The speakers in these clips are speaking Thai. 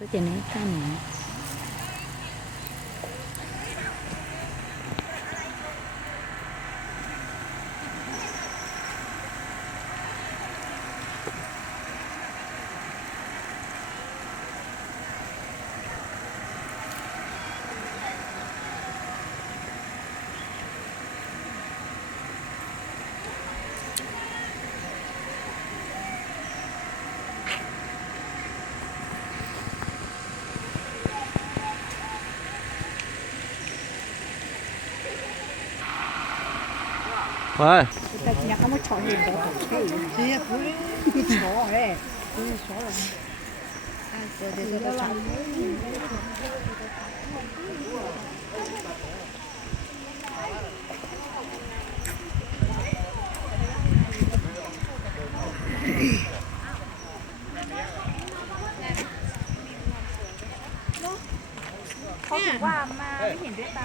số tiền này cái này ไป แต่เนี่ยเขาไม่ชอบเห็นตัวเจี๊ยบเลยชอบเลยชอบเลยเดี๋ยวจะชอบเขาถือว่ามาไม่เห็นด้วยตา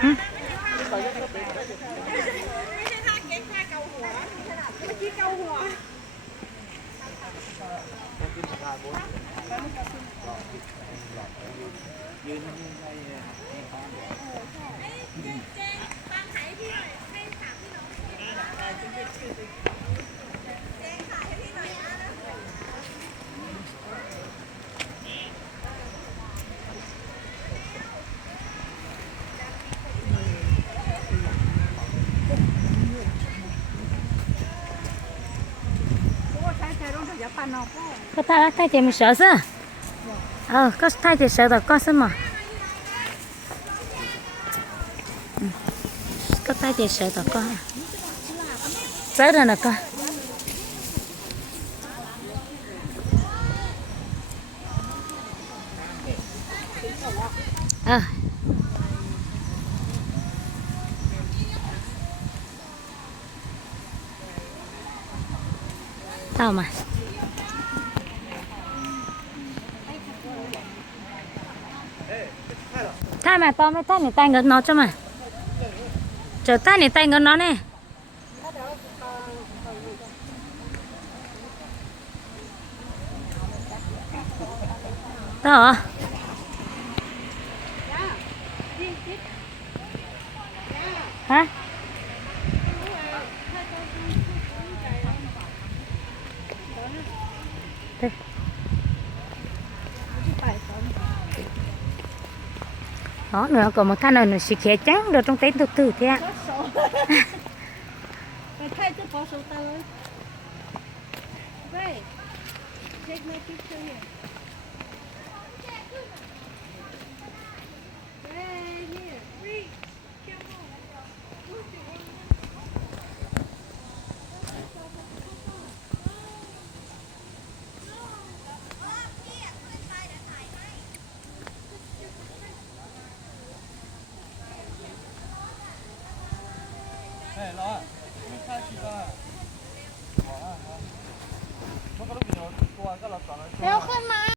ก็ถ้าถ้าจะมีเสือซะก็ถ้าจะเสือแต่ก็สมก็ถ้าจะเสือแต่ก็เสือแล้วนะก็到嘛。thay mà to mới thay này tay ngực nó cho mà chờ tay này tay ngực nó nè đó hả đó nữa còn một thanh này nó xịt khẽ trắng được trong tết từ thế ạ. 네, 나 회사시가 뭐, 뭐 그렇게 좋아, 깔았잖아.